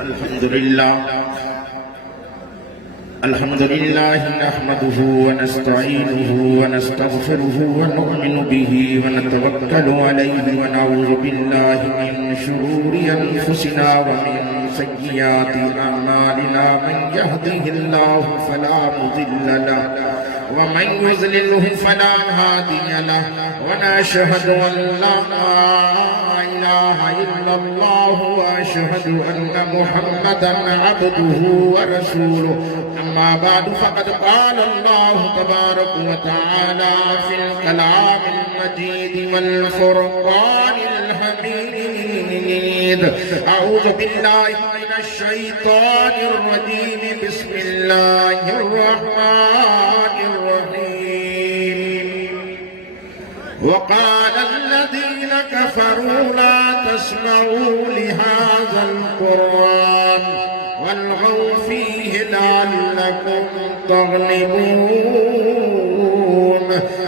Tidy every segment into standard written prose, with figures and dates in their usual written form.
अल्हम्दुलिल्लाह नहमदुहु व नस्तईनुहु व नस्तगफिरुहु व नु'मिनु बिही व नतवक्कलु अलैहि व नऊज़ु बिल्लाहि मिन शुरूरि अनफुसिना व मिन सय्यिआति अअमालिना मन यहदिहिल्लाहु फला मुदिल्ल लहु व मन युज़लिलहु फला हादिय लहु व नशहदु अन ला इलाहा इल्लल्लाहु व अशहदु अन्ना मुहम्मदन अब्दुहु व रसूलुहु अम्मा बादु फ़क़द क़ाल अल्लाहु तबारक व तआला फ़िल कलामिल मजीद वल फ़ुरक़ानिल हमीद अऊज़ु बिल्लाहि मिनश शैतानिर रजीम बिस्मिल्लाहिर रहमानिर रहीम वक़ाल अल्लज़ीन कफ़रू ला तस्मऊ लिहाज़ल क़ुरआन वल्ग़ौ फ़ीहि लअल्लकुम तग़लिबून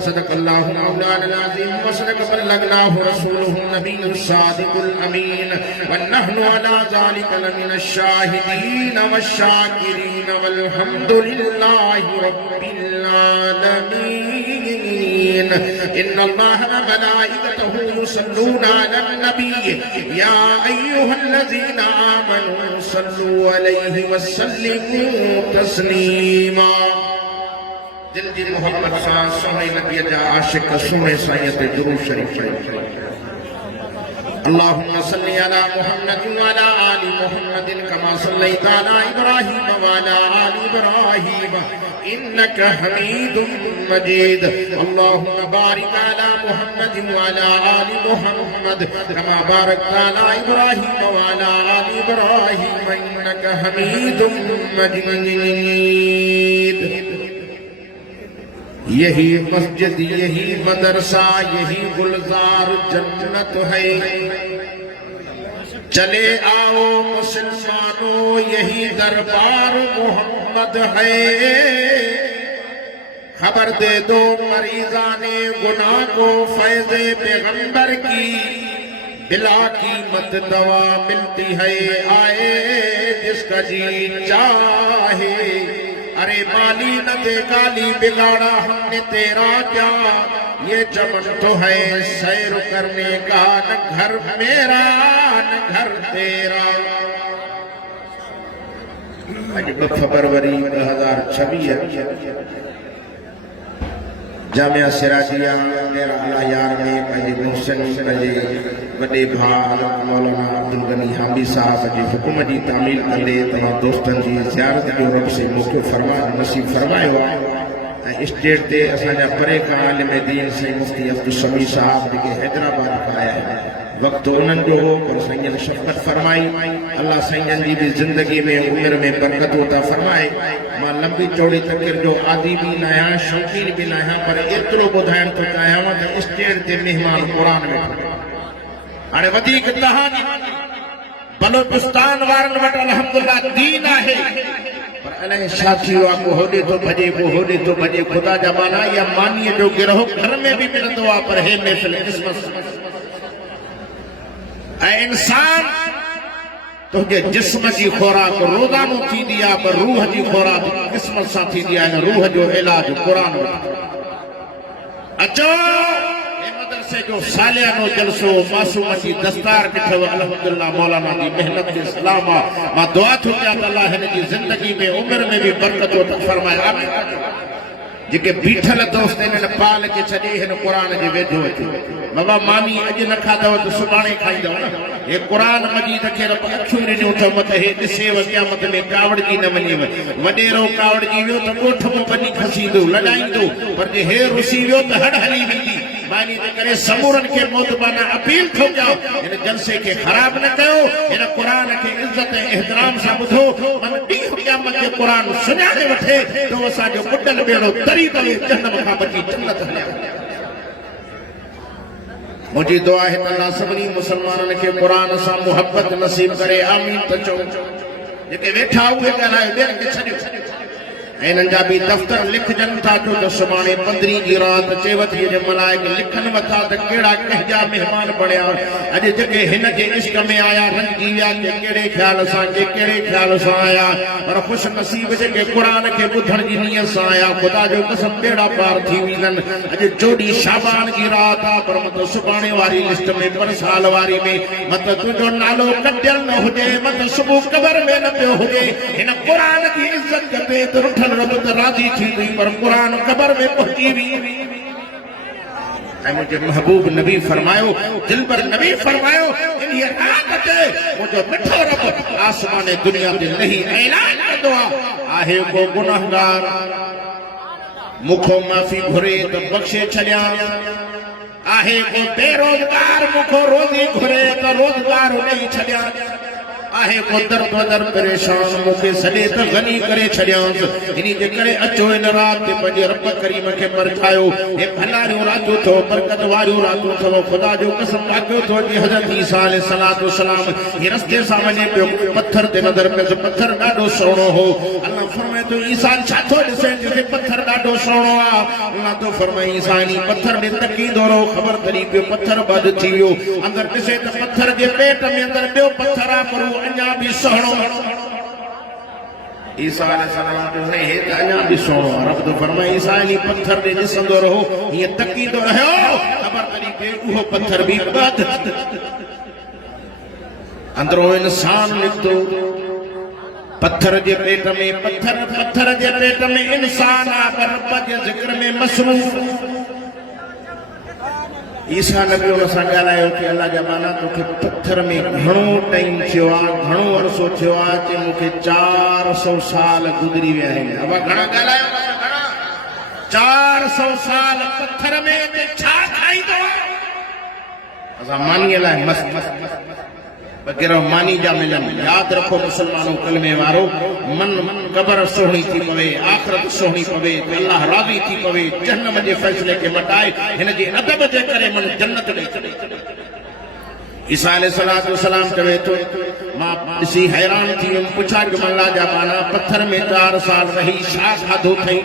सदक़ल्लाहु मौलाना अज़ीम व सदक़ बल्लगनाहु रसूलुहु नबियुस सादिकुल अमीन व नहनु अला ज़ालिका लमिनश शाहिदीन वश्शाकिरीन वल्हम्दुलिल्लाहि रब्बिल आलमीन इन्नल्लाह व मलाइकतहु युसल्लूना अलन नबी या अय्युहल्लज़ीना आमनू सल्लू अलैहि व सल्लिमू तस्लीमा दिल जी मोहब्बत सां सोने नबी जा आशिक सोने साईं ते दुरूद शरीफ अल्लाहुम्मा सल्लि अला मुहम्मद व अला आलि मुहम्मद कमा सल्लैता अला इब्राहीम व अला आलि इब्राहीम इन्नका हमीदुम मजीद अल्लाहुम्मा बारिक अला मुहम्मद व अला आलि मुहम्मद कमा बारकता अला इब्राहीम व अला आलि इब्राहीम इन्नका हमीदुम मजीद। यही मस्जिद, यही मदरसा, यही गुलजार जन्नत है। चले आओ मुसलमानों, यही दरबार मोहम्मद है। खबर दे दो मरीजाने गुनाह को, फैज़े पैगंबर की बिला कीमत दवा मिलती है। आए जिसका जी चाहे। अरे माली न दे गाली, बिगाड़ा हमने तेरा क्या। ये चमन तो है सैर करने का, न घर मेरा न घर तेरा। अज 2 फरवरी 2026 जामिया सिराजिया मेरा यार में पंहिंजे मुहसिन पंहिंजे वॾे भाउ मौलाना अब्दुल गनी हामी साहब जी हुकुम जी तामील कंदे तमाम दोस्तन जी ज़ियारत जो रब से मौक़ो नसीब फरमायो आहे। स्टेज ते असांजा परे खां आलिम दीन साईं मुफ्ती अब्दुल समी साहब जेके हैदराबाद खां आया आहिनि। वक़्तु उन्हनि जो हो पर साईं शफ़क़त फरमाई। अल्लाह साईं जी भी ज़िंदगी में उम्र में बरकत अता फरमाए। मां लंबी चौड़ी तकरीर जो आदि भी न आहियां, शौक़ीन भी न आहियां, पर एतिरो ॿुधाइण थो चाहियां त स्टेज ते महिमान क़ुर वेठो। हाणे वधीक कहानी बलोचिस्तान वारनि वटि अल्हम्दुलिल्लाह दीन आहे, पर अलाए छा थी वियो आहे। को होॾे थो भॼे, को होॾे थो भॼे। ख़ुदा जा माना या मानीअ जो गिरहो घर में बि मिलंदो आहे, पर हे महफ़िल क़िस्मत ऐं इंसान तुंहिंजे जिस्म जी खुराक रोज़ानो थींदी आहे, पर रूह जी खुराक क़िस्मत सां थींदी आहे। रूह जो इलाज क़ुर वटि। अचो मदरसे जो सालियानो जलसो मासूम जी दस्तार ॾिठो। अल्हम्दुलिल्लाह मौलाना जी मेहनत जो सलाम आहे। मां दुआ थो कयां त अल्लाह हिन जी ज़िंदगी में उम्र में भी बरकत फरमाए। आमीन। जेके बीठल दोस्त हिन पाल खे छॾे हिन क़ुर जे वेझो अचो। बाबा मानी अॼु न खाधव त सुभाणे खाईंदव न। हे क़ुर मजीद खे रब अखियूं ॾिनियूं अथव त हे ॾिसेव क़यामत में कावड़जी न वञेव। वॾेरो कावड़जी वियो त ॻोठ में वञी खसींदो लॾाईंदो, पर जे हे रुसी वियो त हड़ हली वेंदी। मानी जे करे समूरनि खे मोतबाना अपील थो कयां, हिन जलसे खे ख़राब न कयो। हिन क़ुर खे इज़त ऐं एहतराम सां ॿुधो। मन ॾींहुं क़यामत जो क़ुर सुञाणे वठे तो असांजो ॿुॾल ॿेड़ो तरी तरी जहन्नम खां बची जन्नत हलिया। मुझी दुआ है अल्लाह सभी मुसलमानन के कुरान सां मोहब्बत नसीब करे। आमीन। तो चो जेके वेठा हुए ॻाल्हायो ॿियनि खे छॾियो इन्हनि जा बि दफ़्तर लिखजनि था छो त सुभाणे 15 जी राति चेवतीअ जे मलाइक लिखनि वथा त कहिड़ा कंहिंजा महिमान बणिया अॼु जेके हिन जे इश्क में आया रंगी विया के कहिड़े ख़्याल सां के कहिड़े ख़्याल सां आया पर ख़ुशि नसीब जेके क़ुर खे ॿुधण जी नियत सां आया ख़ुदा जो कसम बेड़ा पार थी वेंदनि अॼु 14 शाबान जी राति आहे पर मत सुभाणे वारी लिस्ट में पर साल वारी में मत तुंहिंजो नालो कटियल न हुजे मत सुबुह क़बर में न पियो हुजे हिन क़ुर जी इज़त कबे त रुठल रब त राज़ी थींदी पर क़ुर क़बर में पहुची वी ऐं मुंहिंजे महबूब नबी फरमायो दिलबर नबी फरमायो इन रात ते मुंहिंजो मिठो रब आसमान दुनिया ते लही ऐलान कंदो आहे को गुनाहगार मुखो माफ़ी घुरे त बख़्शे छॾियां आहे को बेरोज़गार मुखो रोज़ी घुरे त रोज़गार ॾेई छॾियां आहे को दर बदर परेशान मूंखे सॾे त गनी करे छॾियांसि इन जे करे अचो इन राति ते पंहिंजे रब करीम खे परखायो हे भलारियूं रातियूं अथव बरकत वारियूं रातियूं अथव ख़ुदा जो कसम वाक़ियो थो अचे हज़रत ईसा अलैहिस्सलातु वस्सलाम ही रस्ते सां वञे पियो पत्थर ते नज़र पियसि पत्थर ॾाढो सुहिणो हो अल्लाह फरमाए थो ईसा छा थो ॾिसे जिते पत्थर ॾाढो सुहिणो आहे अल्लाह तो फरमाए ईसा इन पत्थर ॾे तकींदो रहो ख़बर तरी पियो पत्थर बंदि थी वियो अंदरि ॾिसे त पत्थर जे पेट में अंदरि ॿियो पत्थर आहे पर अञा भी सुहिणो ईसा अलैहिस्सलाम जो हे त अञा भी सुहिणो रब तो फरमाए ईसा इन पत्थर ॾे ॾिसंदो रहो हीअं तकींदो रहियो ख़बर तरी पियो उहो पत्थर बि बंदि अंदरो इंसान निकितो पत्थर जे पेट में पत्थर जे पेट में इंसान आहे पर रब जे ज़िक्र में मसरूफ़ ईसा नबी उन सां ॻाल्हायो कि अल्लाह जा माना तोखे पत्थर में घणो टाइम थियो आहे घणो अरसो थियो आहे कि मूंखे 400 साल गुज़री विया आहिनि अब घणा ॻाल्हायो 400 साल पत्थर में ते छा खाईंदो असां मानीअ लाइ मस्त बग़ैर मानी जा मिलनि यादि रखो मुसलमानों कलमे वारो मन क़बर सोहणी थी पवे आख़िरत सोहणी पवे अल्लाह राज़ी थी पवे जहन्नम जे फ़ैसिले खे मटाए हिन जे अदब जे करे मन जन्नत ॾे छॾे ईसा अलैहिस्सलातु वस्सलाम चवे थो मां ॾिसी हैरान थी वियुमि पुछा कि अल्लाह जा माना पत्थर में 4 साल रही छा खाधो अथई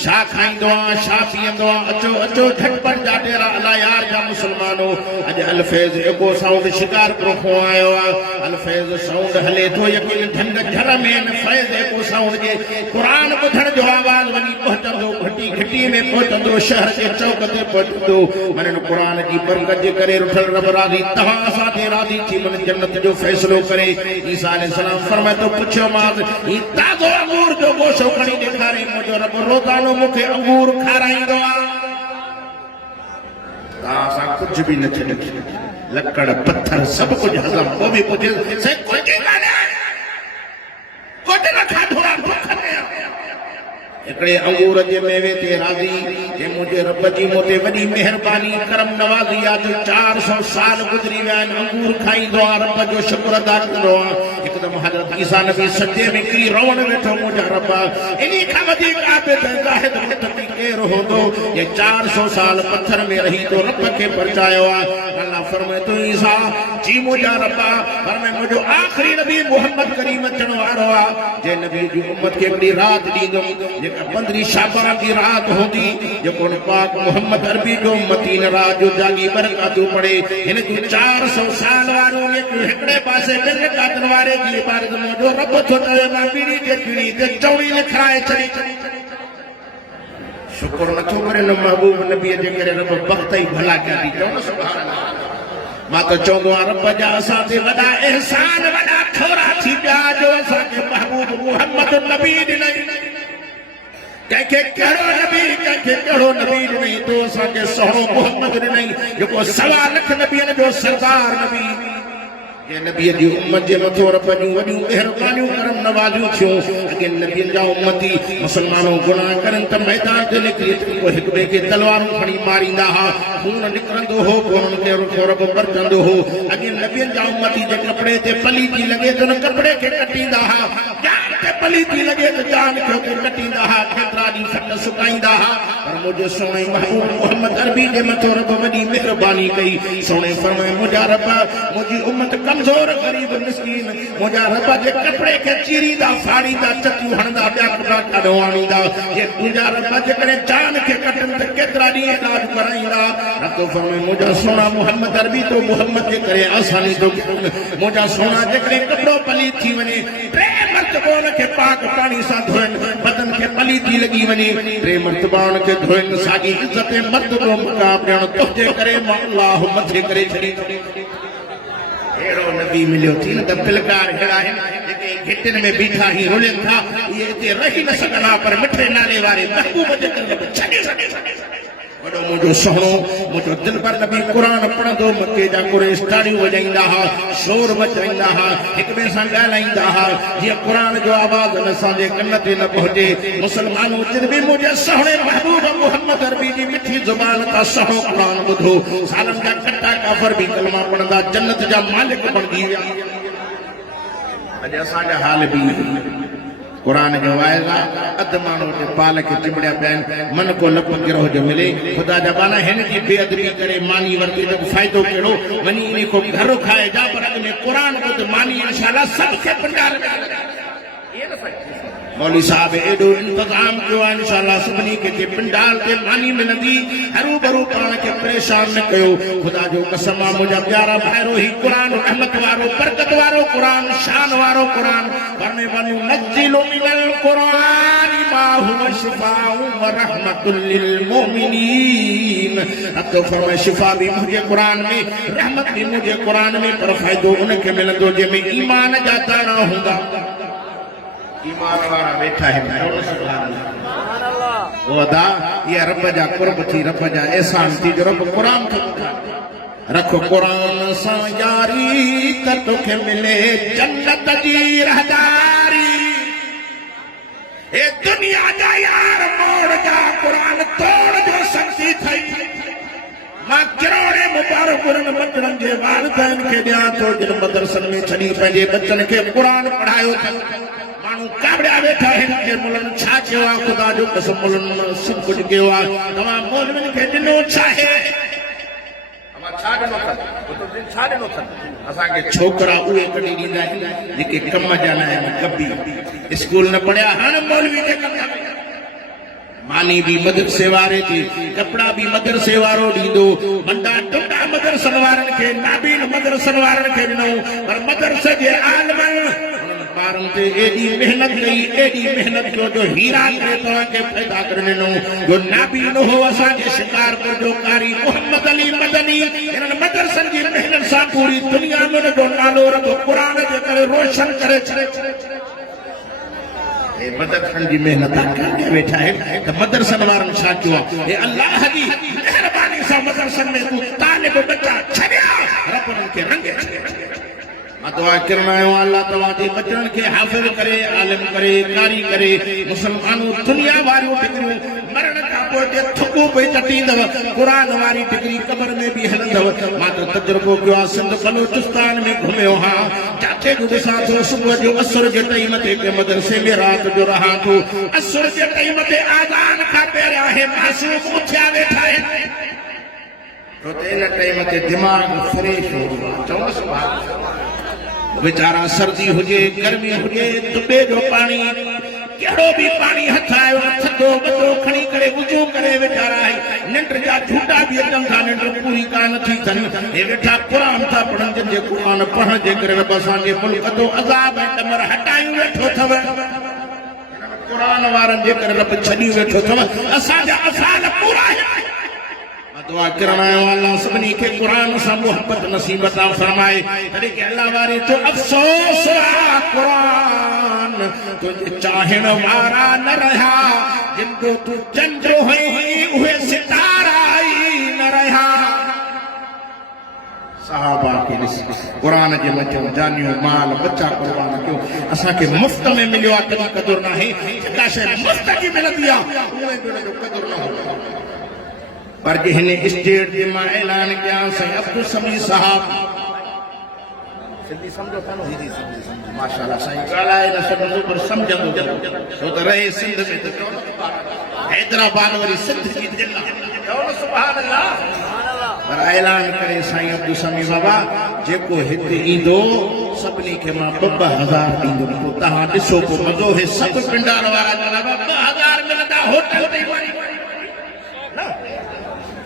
छा खाईंदो आहे छा पीअंदो आहे अचो अचो झटपट जा डेरा अला यार जा मुसलमानो अॼु अलफैज़ एगो साउंड शिकार प्रोखो आयो आहे अलफैज़ साउंड हले थो यकीन ढंग घर में न फैज़ एगो साउंड जे क़ुर ॿुधण जो आवाज़ वञी पहुचंदो घटी घटी में पहुचंदो शहर जे चौक ते पहुचंदो मन क़ुर जी बरकत जे करे रुठल रब राज़ी तव्हां असां ते राज़ी थी मन जन्नत जो फ़ैसिलो करे ईसा अलैहिस्सलाम फरमाए थो पुछियोमांसि ही ताज़ो अंगूर जो गोशो खणी ॾेखारे मुंहिंजो रब रोज़ानो मूंखे अंगूर खाराईंदो आहे असां कुझु बि न छॾे लकड़ पत्थर सभु कुझु हज़म पोइ बि पुछे कुझु न खाधो हिकिड़े अंगूर जे मेवे ते राज़ी जे मुंहिंजे रब जी मूं ते वॾी महिरबानी करम नवाज़ी आहे जो 400 साल गुज़री विया आहिनि अंगूर खाईंदो आहे रब जो शुक्र अदा कंदो आहे हिकदमि हज़रत ईसा नबी सजे में किरी रोअण वेठो मुंहिंजा रब इन खां वधीक आबिद ज़ाहिद मुतक़ी केरु हूंदो जे 400 साल पत्थर में रही तो रब खे परचायो आहे अल्लाह फरमाए थो ईसा जी मुंहिंजा रब फरमाए मुंहिंजो आख़िरी नबी मुहम्मद करीम अचण वारो आहे जे नबी जी उम्मत खे हिकिड़ी राति ॾींदुमि 15 शाबान की रात होगी जो पाक मोहम्मद अरबी जो मतीन रात जो जागी बरकातू पड़े इन 400 साल वारों ने एकड़े पासे बिल कातन वारे की इबादत में जो रब तो चवे मां पीढ़ी ते चौड़ी लिखाए छड़ी शुक्र न थो करे न महबूब नबी जे करे रब वक्त ही भला करी चओ सुभान अल्लाह मां तो चवंदो आहियां रब जा असां ते वॾा एहसान वॾा थोरा थी पिया जो असां के महबूब मोहम्मद नबी ॾिनई कंहिंखे कहिड़ो नबी ॾिनई तो असांखे सुहिणो मोहम्मद ॾिनई जेको 1.25 लख नबियनि जो सरदार नबी जे नबीअ जी उम्मत जे मथो रब जूं वॾियूं महिरबानियूं करम नवाज़ियूं थियूं अॻे नबियनि जा उम्मती मुसलमानों गुनाह करनि त मैदान ते निकिरी पोइ हिक ॿिए खे तलवारूं खणी मारींदा हुआ खून निकिरंदो हो पोइ उन्हनि खे रुठो रब बरतंदो हो अॻे नबियनि जा उम्मती जे कपिड़े ते पली थी लॻे त उन कपिड़े खे कटींदा हुआ ते पलीती लगे तो जान क्यों के कटींदा हा खेतरा दी सट सुकाईंदा हा पर मुझे सोने महबूब मोहम्मद अरबी जे मथो रब वडी मेहरबानी कई सोने फरमाए मुझा रब मुझी उम्मत कमजोर गरीब मिस्कीन मुझा रब जे कपड़े के चीरींदा फाड़ींदा चक्कू हणंदा ॿिया कपड़ा काढो आणींदा ये मुझा रब जे करे जान के कटन ते केतरा दी इलाज कराईंदा रब तो फरमाए मुझा सोना मोहम्मद अरबी तो मोहम्मद के करे आसानी तो मुझा सोना जे करे कपड़ो पलीत थी वने टे मर्तबा के पाक पानी सा धोइन बदन के पलीती लगी वने टे मर्तबा के धोइन सागी इज्जत मर्द को मुकाबले तोजे करे अल्लाह मथे करे छड़ी एड़ो नबी मिलियो थी न त फिलकार हेड़ा है जेके घिटन में बीठा ही रोलन था ये इते रही न सगना पर मिठे नाले वाले महबूब जे कर छगे वडो मुझो सोहणो मुझो दिल पर नबी कुरान पढ़ंदो मके जा कुरेश ताड़ियूं वजाईंदा हा शोर मचाईंदा हा हिक ॿिए सां ॻाल्हाईंदा हा जीअं कुरान जो आवाज़ असांजे कन ते न पहुचे मुसलमानों जिन बि मुंहिंजे सोहणे महबूब मोहम्मद अरबी जी मिठी ज़ुबान तां सुहिणो कुरान ॿुधो सालनि जा कटा काफ़र बि कलमा पढ़ंदा जन्नत जा मालिक बणिजी विया अॼु असांजा हाल बि कुरान जो वायदा अध माण्हू ते पाल के चिमड़िया पिया मन को लप गिरोह जो मिले खुदा जा बाना हिन जी बेअदबी करे मानी वरती तो फ़ाइदो कहिड़ो वञी इन को घर खाए जा पर अॻ में कुरान ॿुध मानी इंशाअल्लाह सबके पंडाल में ये न मौलवी साहब एडो इंतजाम किया इंशाअल्लाह सभनी के जे पंडाल ते मानी मिलंदी हरू भरू पाण के परेशान न कयो खुदा जो कसम मुझा प्यारा भाइरो ही कुरान रहमत वारो बरकत वारो कुरान शान वारो कुरान पढ़ने वाली नज़िलु मिनल कुरान मा हुवा शिफाउ व रहमतुल लिल मोमिनीन अब तो फरमाए शिफा भी मुझे कुरान में रहमत भी मुझे कुरान में पर फायदो उनके मिलंदो जे में ईमान जाता ना होगा ईमान वाला बैठा है सुभान अल्लाह वो अदा ये रब जा कुर्ब थी रब जा एहसान थी जो रब कुरान रखो कुरान सा यारी त तोखे मिले जन्नत जी रहदारी ए दुनिया जा यार मोड़ जा कुरान तोड़ जो शक्ति थई मां किरोड़े मुबारकुरन बचड़न जे वालिदैन के दियां तो जिन मदरसन में छड़ी पंहिंजे बच्चन के कुरान पढ़ायो माण्हू काबड़िया वेठा आहिनि के मुलन छा चयो आहे खुदा जो कसम मुलन सब कुझु कयो आहे तव्हां मोलविन खे ॾिनो छा आहे छा ॾिनो अथनि छा ॾिनो अथनि असांखे छोकिरा उहे कढी ॾींदा आहिनि जेके कम जा न आहिनि कबी स्कूल न पढ़िया हाणे मौलवी जे कम में मानी भी मदरसे वारे थी कपड़ा भी मदरसे वारो ॾींदो मंडा टुटा मदरसन वारनि खे नाबीन मदरसन वारनि खे ॾिनो पर मदरसे जे आलमनि ॿारनि ते एॾी मेहनत कयो जो हीरा करे तव्हांखे पैदा करे ॾिनो जो नाबीन हो असांजे शिकारपुर जो कारी मोहम्मद अली मदनी हिननि मदरसनि जी मेहनत सां पूरी दुनिया में जो नालो रखो क़ुरान जे करे रोशन करे छॾे मदरसन जी मेहनत करे वेठा आहिनि त मदरसन वारनि छा कयो आहे हे अल्लाह जी महिरबानी सां मदरसन में तूं तालिब बच्चा छॾिया रब उन्हनि खे रंगे मां दुआ करण आयो अल्लाह तव्हांजे बचड़नि खे हाफ़िज़ करे आलिम करे कारी करे मुसलमानूं दुनिया वारियूं डिग्रियूं मरण खां पोइ जे थुकूं पई चटींदव क़ुरान वारी डिग्री कबर में बि हलंदव मां त तजुर्बो कयो आहे सिंध बलूचिस्तान में घुमियो हा जाते जो ॾिसां थो सुबुह जो असुर जे टाइम ते के मदरसे में रात जो रहां थो असुर जे टाइम ते आज़ान खां पहिरियां हे मासूम उथिया वेठा आहिनि तो इन टाइम ते दिमाग़ फ्रेश हो चवंदो सुभाणे बेचारा सर्दी हुजे गर्मी हुजे दुबे जो पानी केड़ो भी पानी हथ आयो थधो बदो खणी करे वुजू करे वेचारा निंड जा झूठा भी अचन था निंड पूरी कान थी थन हे वेठा कुरान था पढ़न जे कुरान पढ़न जे करे रब असांजे मुल्क तो अज़ाब ऐं डमर हटायूं वेठो थव कुरान वारनि जे करे रब छॾी वेठो थव असांजा असाल पूरा दुआ करण आयो अल्लाह सभिनी खे कुरान सां मोहब्बत नसीब अता फरमाए तॾहिं के अल्लाह वारी तो अफ़सोस आहे कुरान तुंहिंजे चाहण वारा न रहिया जिन को तूं चंड हुई उहे सितारा ई न रहिया सहाबा के कुरान जे मथां जानियूं माल बच्चा कुर्बान कयो असांखे मुफ़्त में मिलियो आहे कॾहिं क़दुरु न आहे जेका शइ मुफ़्त जी मिलंदी आहे उहे बि उनजो क़दुरु न हूंदो पर जिन स्टेट जे मां ऐलान कया साईं अब्दुल समी साहब सिंधी समझो था न जी माशाल्लाह साईं ॻाल्हाए न सघंदो पर सम्झंदो छो त रहे सिंध में त चओ हैदराबाद वरी सिंध जी दिलि चओ न सुभान अल्लाह पर ऐलान करे साईं अब्दुल समी बाबा जेको हिते ईंदो सभिनी खे मां 2000 ॾींदुमि पोइ तव्हां ॾिसो पोइ मज़ो हे सभु पिंडार वारा चवंदा 2000 मिलंदा होटल ते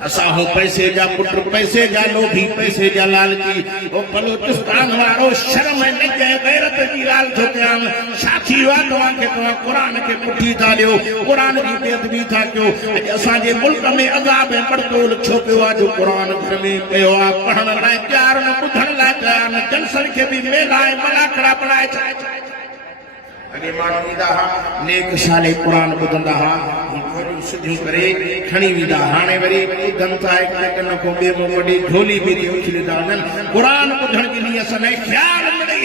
असां हो पैसे जा पुट पैसे जा लोभी पैसे जा लालची ओ बलूचिस्तान वारो शर्म न जे गैरत जी ॻाल्हि थो कयां छा थी वियो आहे तव्हांखे तव्हां क़ुर खे पुठी था ॾियो क़ुर जी बेअदबी था कयो अॼु असांजे मुल्क में अज़ाब ऐं पड़तोल छो पियो आहे जो क़ुर घर में पियो आहे पढ़ण लाइ तयारु न ॿुधण लाइ तयारु न जलसनि खे बि मेला ऐं मलाखड़ा बणाए छॾे अॻे माण्हू ईंदा हुआ नेक साले क़ुर ॿुधंदा हुआ सिधियूं करे खणी वेंदा हाणे वरी गंता कन को ॿिए में वॾी झोली बि उथी वेंदा वञनि क़ुर ॿुधण जे लिए असां ख़्याल न ॾेई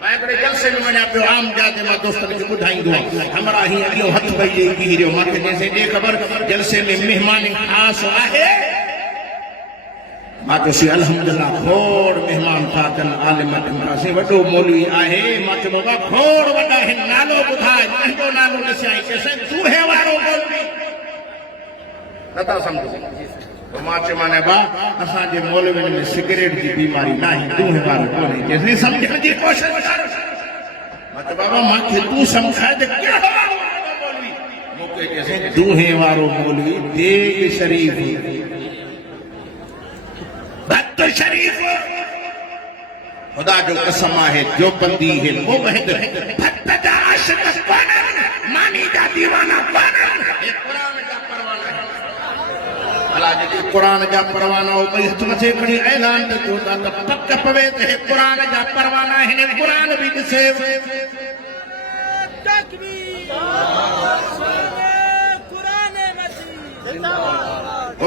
मां हिकिड़े जलसे में वञा पियो आम जात मां दोस्तनि खे ॿुधाईंदो आहियां हमरा हीअं अॻियो हथु पई ॾेई बीही रहियो मूंखे जेसे ॾे ख़बर जलसे में महिमान ख़ासि आहे मां चयोसीं अल्हम्दुलिल्लाह खोड़ महिमान था अचनि आलिम अचनि वॾो मौलवी आहे मां चयो बाबा खोड़ वॾा आहिनि नालो ॿुधाए पंहिंजो नालो ॾिसाई चइसि चूहे वारो मौलवी नथा सम्झो मां चयो माने बा असांजे मौलवियुनि में सिगरेट जी बीमारी न आहे चूहे वारो कोन्हे चइसि सम्झण जी कोशिशि कर मां चयो बाबा मूंखे तूं सम्झाए त कहिड़ो मौलवी मूंखे चइसि चूहे वारो मौलवी देग शरीफ भक्त शरीफ खुदा जो कसम है जो बंदी है वो वहद भक्त जा आशिक कोन मानी जा दीवाना कोन ये कुरान जा परवाना है अल्लाह जी कुरान जा परवाना हो भई हथ मथे खणी ऐलान त जो त पक पवे त कुरान जा परवाना है कुरान भी दिसे तकबीर कुरान मजीद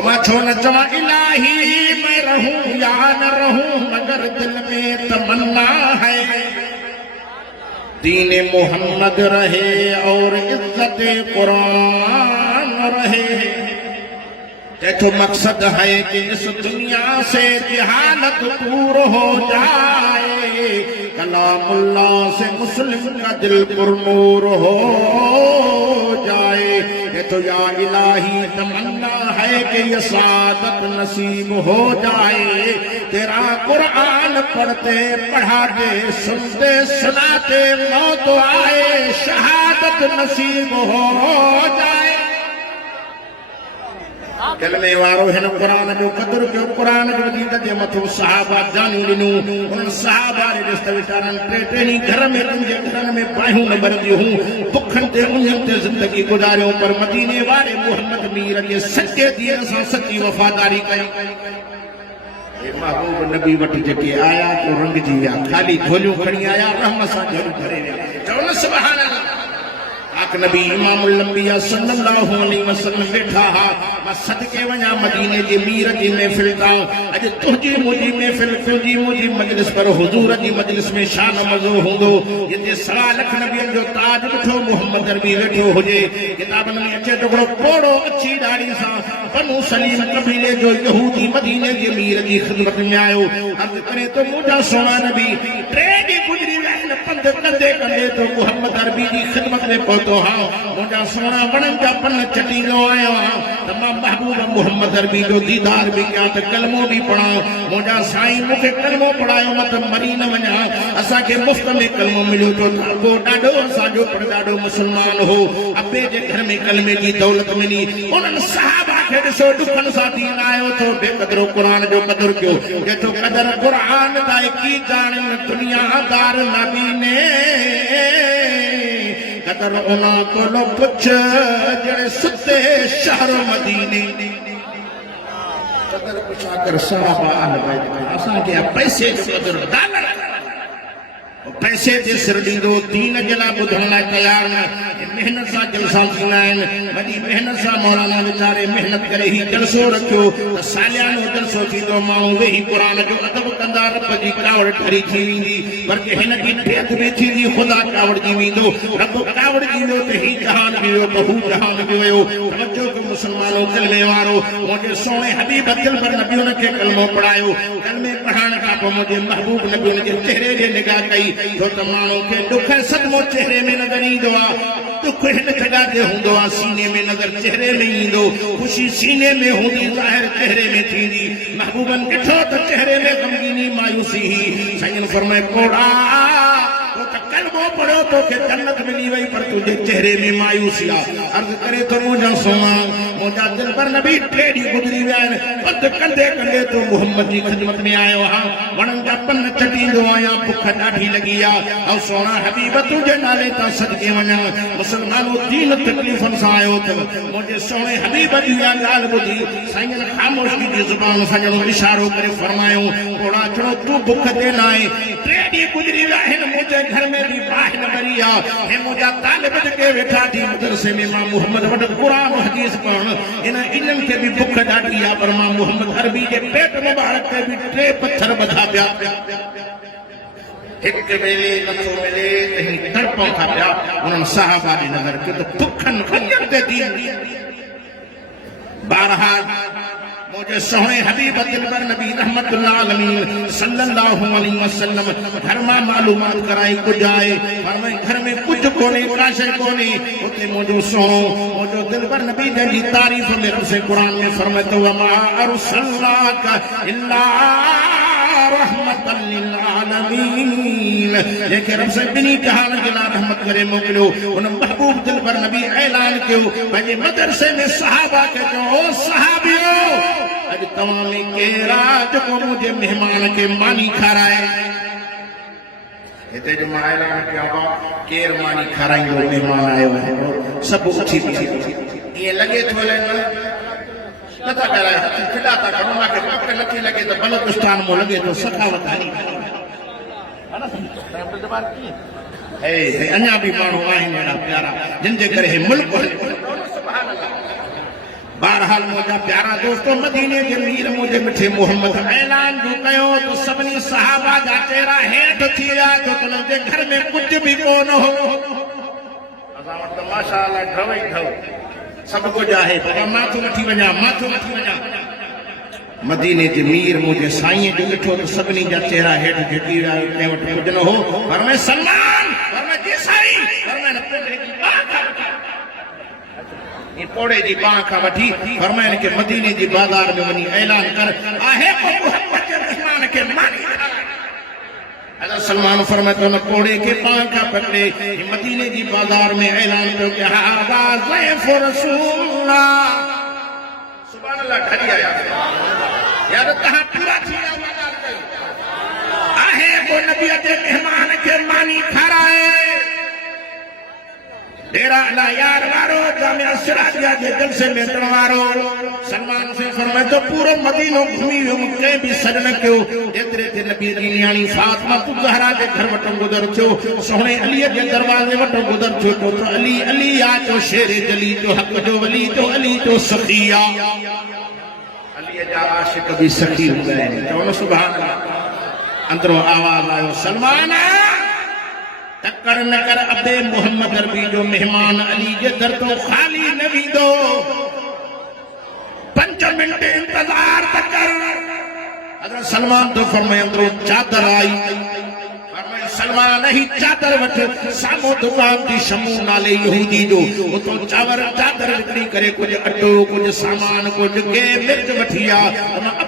मैं छो न चवा इलाही मैं रहूं या न रहूं मगर दिल में तमन्ना है दीन मोहम्मद रहे और इज्जत कुरान रहे देखो मकसद है कि इस दुनिया से जहालत दूर हो जाए कलामुल्लाह से मुस्लिम का दिल पुरनूर हो जाए ये तो या इलाही तमन्ना है कि ये सादत नसीब हो जाए तेरा कुरान पढ़ते पढ़ाते सुनते सुनाते मौत आए शहादत नसीब हो जाए कलमे वारो हिन कुरान जो कदर कयो कुरान जो दीद जे मथो सहाबा जानी ॾिनूं उन सहाबा रे ॾिस त वीचारनि टे घर में पंहिंजे घरनि में बाहियूं न भरंदियूं हूं बुखनि ते उन्हनि ते ज़िंदगी गुज़ारियो पर मदीने वारे मोहम्मद मीर जे सचे दीन सां सची वफ़ादारी कई महबूब नबी वटि जेके आया तो रंग जी विया ख़ाली झोलियूं खणी आया रहमत सां झोलियूं भरे विया चओ न सुभान अल्लाह आक नबी इमामुल अंबिया सल्लल्लाहु अलैहि वसल्लम बैठा हा मां सदके वञा मदीने जे मीर जी महफ़िल तां अॼु तुंहिंजी मुंहिंजी महफ़िल तुंहिंजी मुंहिंजी मजलिस पर हुज़ूर जी मजलिस में शान मज़ो हूंदो जिते 1.25 लाख नबियनि जो ताज ॾिठो मोहम्मद अरबी वेठो हुजे किताबनि में अचे तो पोड़ो अछी ॾाढ़ी सां बनु सलीम कबीले जो यहूदी मदीने जे मीर जी ख़िदमत में आयो अर्ज़ करे तो मुंहिंजा सोना नबी 3 ॾींहं गुज़री विया आहिनि पंध कंदे कंदे तो मोहम्मद अरबी जी ख़िदमत में पहुतो हाँ मुंहिंजा सोना वणनि जा पन चटींदो आयो आहियां त मां महबूब मोहम्मद अरबी जो दीदार भी कयां त कलमो भी पढ़ां मुंहिंजा साईं मूंखे कलमो पढ़ायो मां त मरी न वञा असांखे मुफ़्त में कलमो मिलियो तो वो ॾाढो असांजो परॾाढो मुस्लमान हो अबे जे घर में कलमे जी दौलत मिली उन्हनि सहाबा खे ॾिसो ॾुखनि सां दीन आयो तो बेक़दरो क़ुरान जो क़दुरु कयो जेतो क़दुरु क़ुरान ताईं की ॼाणनि दुनियादार नबी ने कदर उना कोलो पुछ जड़े सुते शहर मदीने कदर पुछा कर सहाबा अहल बैत असा के पैसे जो कदर पैसे जे सिर ॾींदो दीन जे लाइ ॿुधण लाइ तयार न मेहनत सां जलसा थींदा आहिनि वॾी मेहनत सां मौलाना वीचारे मेहनत करे ही जलसो रखियो त सालियानो जलसो थींदो माण्हू वेही क़ुर जो अदब कंदा रब जी कावड़ ठरी थी वेंदी पर हिन जी भेद में थींदी ख़ुदा कावड़जी वेंदो रब कावड़जी वियो त ही जहान बि वियो त हू जहान बि वियो तवजो को मुस्लमानो कलमे वारो मुंहिंजे सोणे हबीब दिलबर नबी उन खे कलमो पढ़ायो कलमे पढ़ाइण खां पोइ मुंहिंजे महबूब नबी उन जे चेहरे जे निगाह कई छो त माण्हू खे दुख सदमो चेहरे में नज़र ईंदो आहे दुख हिन जॻह ते हूंदो आहे सीने में नज़र चेहरे में ईंदो ख़ुशी सीने में हूंदी ज़ाहिर चेहरे में थींदी महबूबन ॾिठो त चेहरे में गमगीनी मायूसी साईं फरमाए कोड़ा तो कलमो पढ़ो तो के जन्नत मिली वही पर तुझे चेहरे में मायूसी अर्ज करे तो मुझा सोमा मुझा दिल पर नबी टेढ़ी गुजरी वैन पद कंदे कंदे तो मोहम्मद जी खिदमत में आयो हां वणन जा पन चटींदो आया भुख ॾाढी लगी आ औ सोना हबीब तुझे नाले ता सदके वणा मुसलमानो दीन तकलीफन सा आयो थ मुझे सोने हबीब जी गाल बुधी साईं खामोशी की जुबान सां जणो इशारो करे फरमायो थोड़ा चलो तू भुख दे लाए टेढ़ी गुजरी वैन मुझे घर में भी बाह न मरिया हे मुझा तालिब के वेठा थी मदरसे में मां मोहम्मद वड कुरान हदीस पढ़न इन इल्म के भी भुख ॾाढी आ पर मां मोहम्मद अरबी के पेट मुबारक के भी टे पत्थर बधा पिया एक वेले नथो मिले कहीं तड़पों था पिया उन्हनि साहबा जी नज़र के तो भुखन खंजर दे दी बहरहाल मुझे सोहने हबीब दिलबर नबी रहमतुल्लाह अलमीन सल्लल्लाहु अलैहि वसल्लम घर में मालूमात कराई कुछ आए पर घर में कुछ कोने काशे कोने उते मुझो सोनो मुझो दिलबर नबी जी तारीफ में रब से कुरान में फरमातो मा अरसलनाका इल्ला रहमतल लिल आलमीन जेके रब से बिनी जहान के ला रहमत करे मोकलियो उन महबूब दिलबर नबी ऐलान कियो पंहिंजे मदरसे में सहाबा के जो ओ सहाबियो अज तमाम केरा जो मुझे मेहमान के मानी खाराए इते जो ऐलान किया केर मानी खाराइंदो मेहमान आयो है सब उठी ये लगे थो लेन नथा कराए खिड़ा था करोना के पक नथी लगे तो बलुचिस्तान में लगे तो सखावत हली अञा भी माण्हू आहिनि अहिड़ा प्यारा जिन जे करे मुल्क सुभान अल्लाह बहरहाल मुझा प्यारा दोस्तों मदीने के मीर मुझे मिठे मोहम्मद ऐलान जो कयो तो सबनी सहाबा जा चेहरा हेठ थी विया जो तुन जे घर में कुछ भी कोन हो असां वटि त माशाअल्लाह ढव ई ढव सब कुछ आहे पर माथो वठी वञा मदीने के मीर मुझे साईं जो ॾिठो तो सबनी जा चेहरा हेठ झुकी विया कंहिं वटि कुझु न हो पर मैं सलमान पर मैं जी साईं पर मैं ये पोड़े जी बाह का वठी फरमाइन के मदीने जी बाजार में वनी ऐलान कर आहे को मोहम्मद के मेहमान के मानी अगर सलमान फरमाते न पोड़े के बाह का पकड़े मदीने जी बाजार में ऐलान करो कि हादा ज़ैफ रसूलुल्लाह सुभान अल्लाह ढली आया यार तहां पूरा थी बाजार कयो आहे को नबी के मेहमान के मानी खाराए डेरा अला यार वारो जामिया सिराजिया के जलसे में तणवारो सलमान से फरमाए तो पूरो मदीनो घूमी के भी सजन क्यों एतरे ते नबी जी न्याणी फातिमा ज़हरा के घर वटो गुजर थियो सोहणे अली के दरवाजे वटो गुजर थियो तो अली अली आ जो शेर जली जो हक जो वली तो अली तो सखिया अली जा आशिक भी सखी हो गए तो सुभान अल्लाह अंदरों आवाज आयो सलमान टक्कर न कर अबे मोहम्मद अरबी जो मेहमान अली जे दर तो खाली न वींदो 5 मिनट इंतजार कर अगर सलमान तो फरमाए अंदरों चादर आई फरमाए सलमान ही चादर वठ सामो दुकान दी शमू नाले यहूदी जो तो चादर विकरी करे कुछ अटो कुछ सामान कुछ के मिर्च वठिया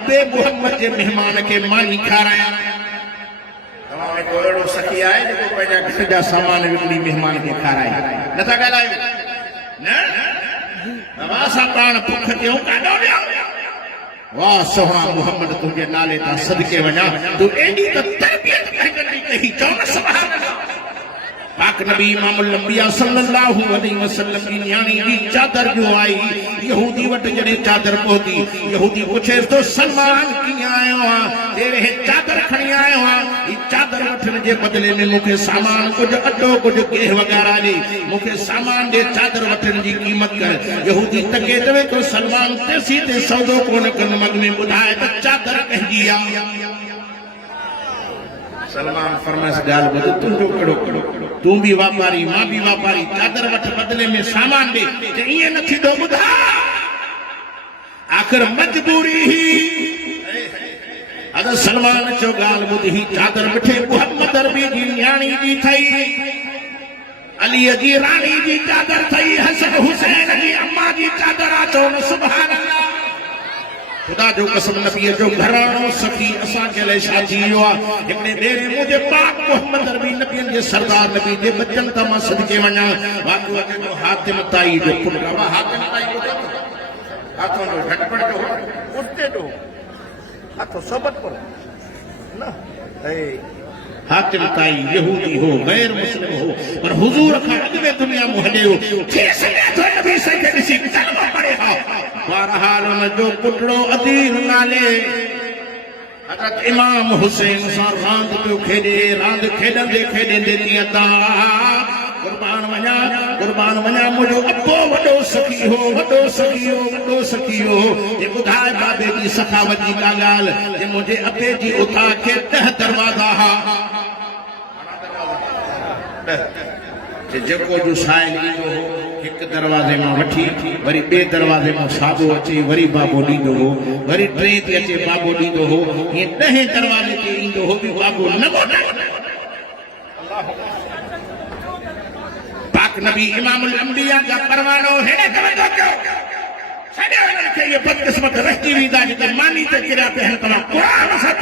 अबे मोहम्मद जे मेहमान के मानी खाराया को अड़ो सखी आए जो पंहिंजा घर जा सामान विकड़ी मेहमान के खाराए नथा ॻाल्हायो न असां पाण भुख थियूं काॾो ॾियूं वाह सोहणा मोहम्मद तुंहिंजे नाले तां सदके वञा तूं एॾी त तरबियत कही चओ न सुभान अल्लाह पाक नबी इमामुल अंबिया सल्लल्लाहु अलैहि वसल्लम की न्याणी की चादर जो आई यहूदी वट जड़े चादर पहुंची यहूदी पूछे तो सलमान की आयो हां तेरे चादर खणी आयो हां ई चादर वठण जे बदले में मूंखे सामान कुछ अटो कुछ गेह वग़ैरह ॾे मूंखे सामान ॾे चादर वठण जी क़ीमत कर यहूदी तके देवे तो सलमान तेसी ते सौदो कोन कन मग में ॿुधाए त चादर कंहिंजी आहे सलमान फरमाइस ॻाल्हि ॿुध तुंहिंजो कहिड़ो कहिड़ो तूं भी वापारी मां भी वापारी चादर वठ बदले में सामान ॾे त ईअं न थींदो ॿुधा आख़िर मजबूरी ही अगर सलमान चो गाल बुधी चादर मिठे मोहम्मद अरबी जी न्याणी जी थई अली जी रानी जी चादर थई हसन हुसैन जी अम्मा जी चादर आ चो सुभान अल्लाह खुदा जो कसम नबी जो घरानो सखी असा के लिए शादी हुआ इतने देर मुझे पाक मोहम्मद अरबी नबी के सरदार नबी के बच्चन तमा सदके वना वाकु जो हातिम ताई जो पुटवा हातिम ताई को हाथों जो झटपट जो उठते जो हाथों सोबत पर ना हातिम ताई यहूदी हो गैर मुस्लिम हो पर हुजूर का अगले दुनिया में हले हो छे सने तो नबी से के किसी कलमा पड़े हो बहरहाल में जो पुटड़ो अदीर नाले हजरत इमाम हुसैन सा रांद पे खेडे खेडे दियता कुर्बान वना मुझो अब्बो वडो सखी हो ये बुधाए बाबे की सखावत जी का गाल ये मुझे अब्बे जी उठा के 10 दरवाजा हा जेको जो साइल ईंदो हो एक दरवाजे में वठी वरी बे दरवाजे में साबो अचे वरी बाबो ॾींदो हो वरी टे ते अचे बाबो ॾींदो हो ये 10 दरवाजे ते ईंदो हो भी बाबो न मोटा पाक नबी इमामुल अंबिया का परवानो हेड़े तवज्जो कयो सॼे वञण खे ये बदकिस्मत रहिजी वेंदा जेके मानी ते किरिया पिया आहिनि क़ुरान सां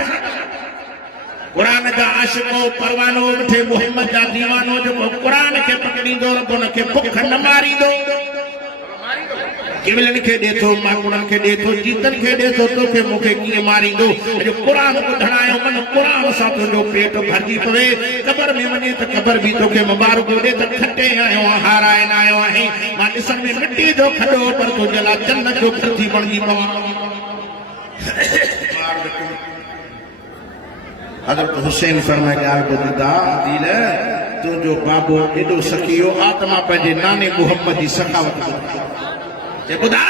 क़ुरान जा आशिको परवानो मिठे मोहम्मद जा दीवानो जेको क़ुरान खे पकड़ींदो उन खे बुख न मारींदो केवलनि खे ॾे थो माकुड़नि खे ॾे थो जीतनि खे ॾे थो तोखे मूंखे कीअं मारींदो अॼु क़ुरान ॿुधण आयो मन क़ुरान सां तुंहिंजो पेट भरिजी पवे क़बर में वञे त क़बर बि तोखे मुबारक ॾे त खटे आयो आहीं हाराए न आयो आहीं मां ॾिसण में मिटी जो खॾो पर तुंहिंजे लाइ जन्नत जो भरिजी बणिजी पवां हज़रत हुसैन फरमाए ॻाल्हि ॿुधंदा दिल तुंहिंजो बाबो एॾो सखियो आत्मा पंहिंजे नाने मुहम्मद जी सखावत जे बुधा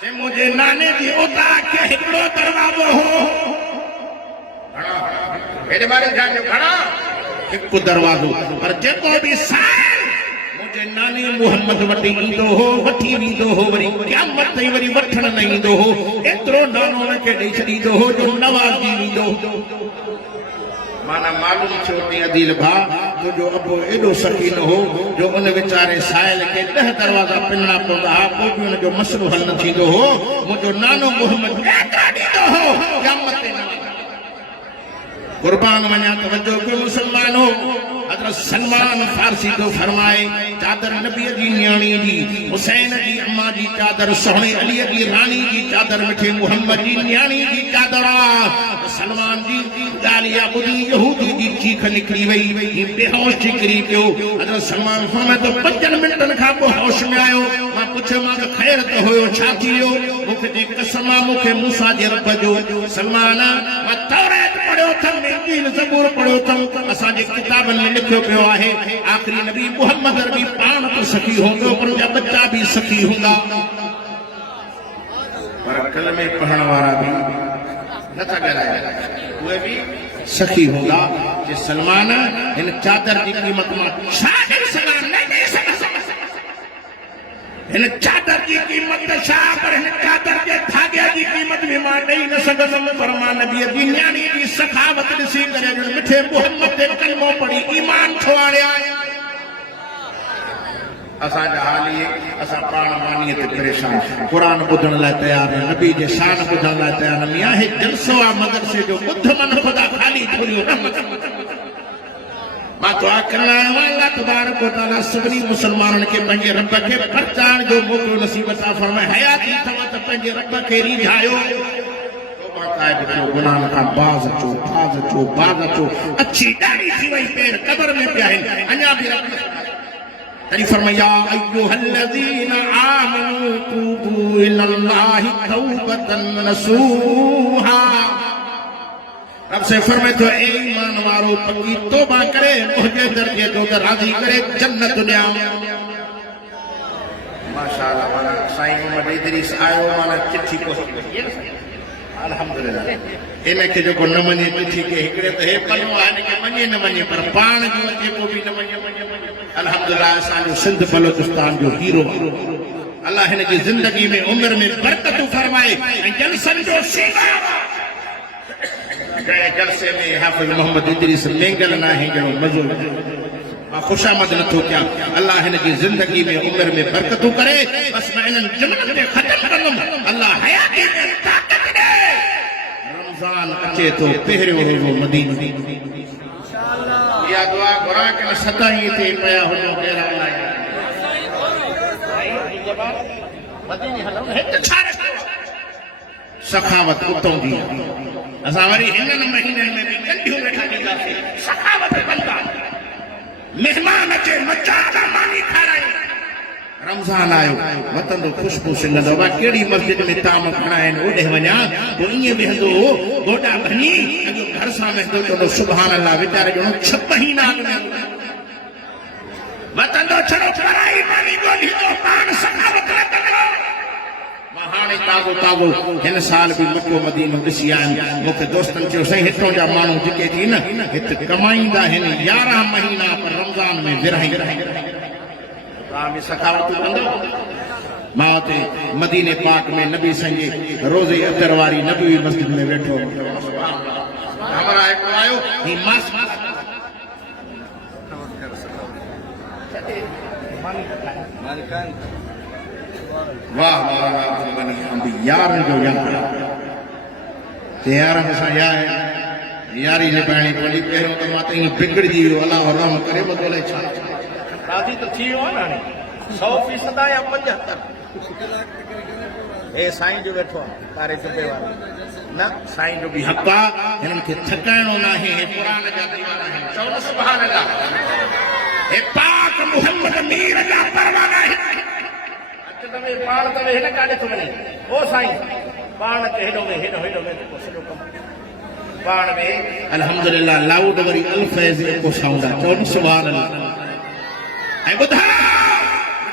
जे मुझे नाने जी उता के हिकड़ो दरवाजो हो घणा एडे बारे ध्यान घणा हिकु दरवाजो पर जेको भी साल मुझे नाने मोहम्मद वटी ईंदो हो वठी वेंदो हो वरी क़यामत ताईं वरी वठण न ईंदो हो एतिरो नानो उनखे ॾेई छॾींदो हो जो नवाज़ी वेंदो माना मालूम छो ती अदील भा तुझो अबो एडो सकीन हो जो उन बेचारे साइल के 10 दरवाजा पिनना पवंदा को भी उन जो मसलो हल न थींदो हो मुझो नानो मोहम्मद एतिरा ॾींदो हो क़यामत ते न कुर्बान वञा तवज्जो कयो मुसलमानो हज़रत सलमान फारसी तो फरमाए चादर नबी जी न्याणी जी हुसैन जी अम्मा जी चादर सोहणे अली जी रानी जी चादर मिठे मोहम्मद जी न्याणी जी चादर सलमान जी गालिया बुधी यहूदी जी चीख निकली वई बेहोश थी किरी पियो हज़रत सलमान फरमाए तो 5 मिनटन खां पोइ होश में आयो मां पुछियो मां त ख़ैर त हुयो छा थी वियो मूंखे जी कसम मूंखे मूसा जे रब जो सलमान मां तौरात पढ़ियो अथमि इंजील ज़बूर पढ़ियो अथमि असांजे किताबनि में लिखियो पियो आहे आख़िरी नबी मोहम्मद अरबी पाण तो सखी हूंदो पर उनजा बच्चा भी सखी हूंदा पर कलमे पढ़ण वारा भी नथा ॻाल्हाइनि उहे भी सखी हूंदा जे सलमान हिन चादर जी क़ीमत मां छा ॾेई सघां न ॾेई सघां हिन चादर जी क़ीमत छा पर हिन चादर जे धागे जी क़ीमत भी मां ॾेई न सघंदुमि पर मां नबीअ जी न्याणी जी सखावत ॾिसी करे मिठे मोहम्मद ते कलमो पढ़ी ईमान छो आणिया असांजा हाल इहे असां पाण मानीअ ते परेशान क़ुरान ॿुधण लाइ तयार आहियूं नबी जे शान ॿुधण लाइ तयार न मियां हे जलसो आहे मदरसे जो ॿुध मन ख़ुदा ख़ाली थोरियूं मां दुआ करण आयो आहियां अल्लाह तबारक व तआला सभिनी मुसलमाननि खे पंहिंजे रब खे परचाइण जो मौक़ो नसीब अता फरमाए हयाती अथव त पंहिंजे रब खे रिझायो गुनाह खां बाज़ अचो अच्छी ॾाढी थी वई पेर क़बर में पिया आहिनि अञा बि रब तरी फरमाया अय्युहल्लज़ीन आमनू तूबू इलल्लाहि तौबतन नसूहा अब से फरमाए तो ए ईमान वारो पक्की तौबा करे मुझे दर्जे जो राजी करे जन्नत दुनिया माशाअल्लाह माना साईं मोहम्मद इदरीस आयो माना चिट्ठी को अल्हम्दुलिल्लाह इनके जो न मञे चिट्ठी के हिकड़े तो हे पनो आने के मञे न मञे पर पाण जो जेको भी न मञे अल्हम्दुलिल्लाह असांजो सिंध बलोचिस्तान जो हीरो अल्लाह हिन जी जिंदगी में उम्र में बरकतूं फरमाए ऐं जलसन जो सीवा गए जलसे में हाफिज मोहम्मद इदरीस मेंगल ना है जो मज़ो खुशामद न थो क्या अल्लाह हिन जी जिंदगी में उम्र में बरकतूं करे बस मैं इन जुमलन में खत्म कंदुम अल्लाह हयाती में ताकत दे रमजान अचे तो पहिरियों रोज़ो मदीनो इंशाअल्लाह या दुआ घुरा के सदाई ते पया हुजो केरा मदीने हलो हित छा सखावत उतों दी असां वरी हिनन महीननि में भी कंडियूं वेठा ॾींदासीं सखावत कंदा मेहमान अचे मचाता मानी खाराई रमजान आयो वतन जो खुशबू सिंगंदो बा केड़ी मस्जिद में ताम खड़ा आहिनि ओॾे वञा तो ईअं वेहंदो गोॾा भञी अॼु घर सां वेहंदो चवंदो सुभान अल्लाह वीचारे ॼणो 6 महीना वतन जो छड़ो कराई मानी ॻोल्ही तो पाण सखावत कंदो हाणे ताज़ो ताज़ो हिन साल भी मक्को मदीनो ॾिसी आया मूंखे दोस्तनि चयो साईं हितां जा माण्हू जेके थी न हिते कमाईंदा आहिनि 11 महीना पर रमज़ान में विरहाई में सखावतूं कंदो मां हुते मदीने पाक में नबी साईं जे रोज़े अदर वारी नबी मस्जिद में वेठो हमारा हिकु आयो ही मास वाह वाह बनी हम भी यार जो यार सां यारी निभाइणी पवंदी पहिरियों त मां त ईअं बिगड़जी वियो अलाह रहम करे बदले छा राज़ी त थी वियो आहे न हाणे 100% या 75 हे साईं जो वेठो आहे कारे चुपे वारो न साईं जो बि हक़ आहे हिननि खे थकाइणो न आहे हे क़ुरान जा दीवाना आहिनि चओ न सुभान अल्लाह हे पाक मुहम्मद मीर जा परवाना आहिनि तवे पाण तवे हिन काॾे थो वञे ओ साईं पाण ते हेॾो में हेॾो हेॾो में सॼो कमु पाण में अल्हम्दुलिल्लाह लाउड वरी अल्फैज़ को साउंड आहे चओ न सुभान अल्लाह ऐं ॿुधा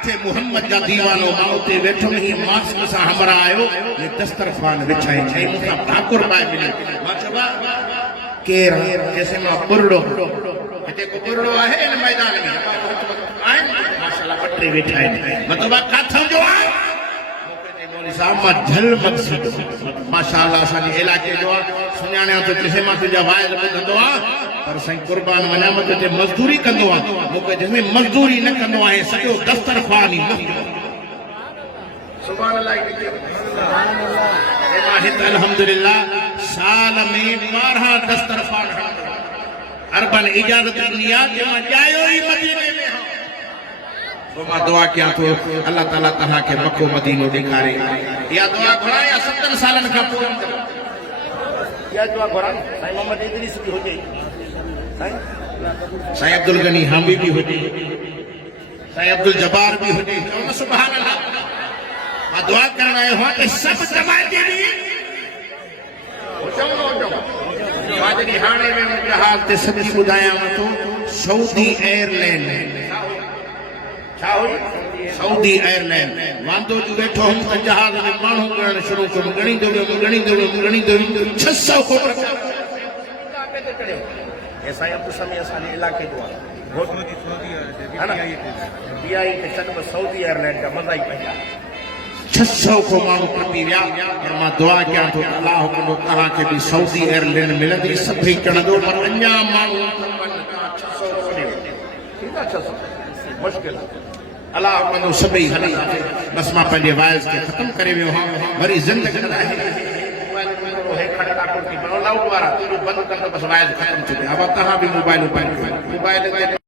मिठे मुहम्मद जा दीवानो मां उते वेठो ही मास्क सां हमरा आयो ये दस्तरखान विछाई चई मूंखां ठाकुर पाए मिलियो मां चवां केर जैसे मां बुरड़ो हिते को बुरड़ो आहे इन मैदान में आहिनि माशाअल्लाह पटरे वेठा आहिनि मतिलबु काथां जो आहे मौलवी साहब मां झल मक़सद माशाअल्लाह असांजे इलाइक़े जो आहे सुञाणिया तो जैसे मां तुंहिंजा वाइद ॿुधंदो आहे पर साईं कुर्बान वञा मां तुंहिंजे मज़दूरी कंदो आहे मूंखे जंहिंमें मज़दूरी न कंदो आहे सॼो दस्तरखान ई सुभान अल्लाह मां हिते अल्हम्दुलिल्लाह साल में 12 दस्तरखान अरबन इजाज़त ॾिनी आहे कि मां ॼायो ई मदीने में तो मां दुआ कयां थो अल्लाह ताला तव्हां खे मक्को मदीनो ॾेखारे इहा दुआ घुराए 70 सालनि खां पोइ इहा दुआ घुराए साईं मोहम्मद इदरीस बि हुजे साईं अब्दुल गनी हामी भी हुजे साईं अब्दुल जब्बार भी हुजे सुभान अल्लाह मां दुआ करण आयो आहियां कि सभु दबाइजी मां जॾहिं हाणे जहाज ते सची ॿुधायां थो सऊदी एयरलाइन छा हुई सऊदी एयरलाइन वांदो जो वेठो हुउमि त जहाज में माण्हू ॻणणु शुरू कयो ॻणींदो वियो 600 कोट हे साईं अब्दुल समी असांजे इलाइक़े जो आहे सऊदी एयरलाइन जा मज़ा ई पंहिंजा 600 को माण्हू टपी विया पर मां दुआ कयां थो अलाह कंदो तव्हांखे बि सऊदी एयरलाइन मिलंदी सभई चढ़ंदो पर अञा माण्हू 600 मुश्किल अलाह कंदो सभई हली बस मां पंहिंजे वाइस खे ख़त्म करे वियो आहियां वरी ज़िंदगी बंदि कर बस वाइस ख़त्म थी वियो अब तव्हां बि मोबाइल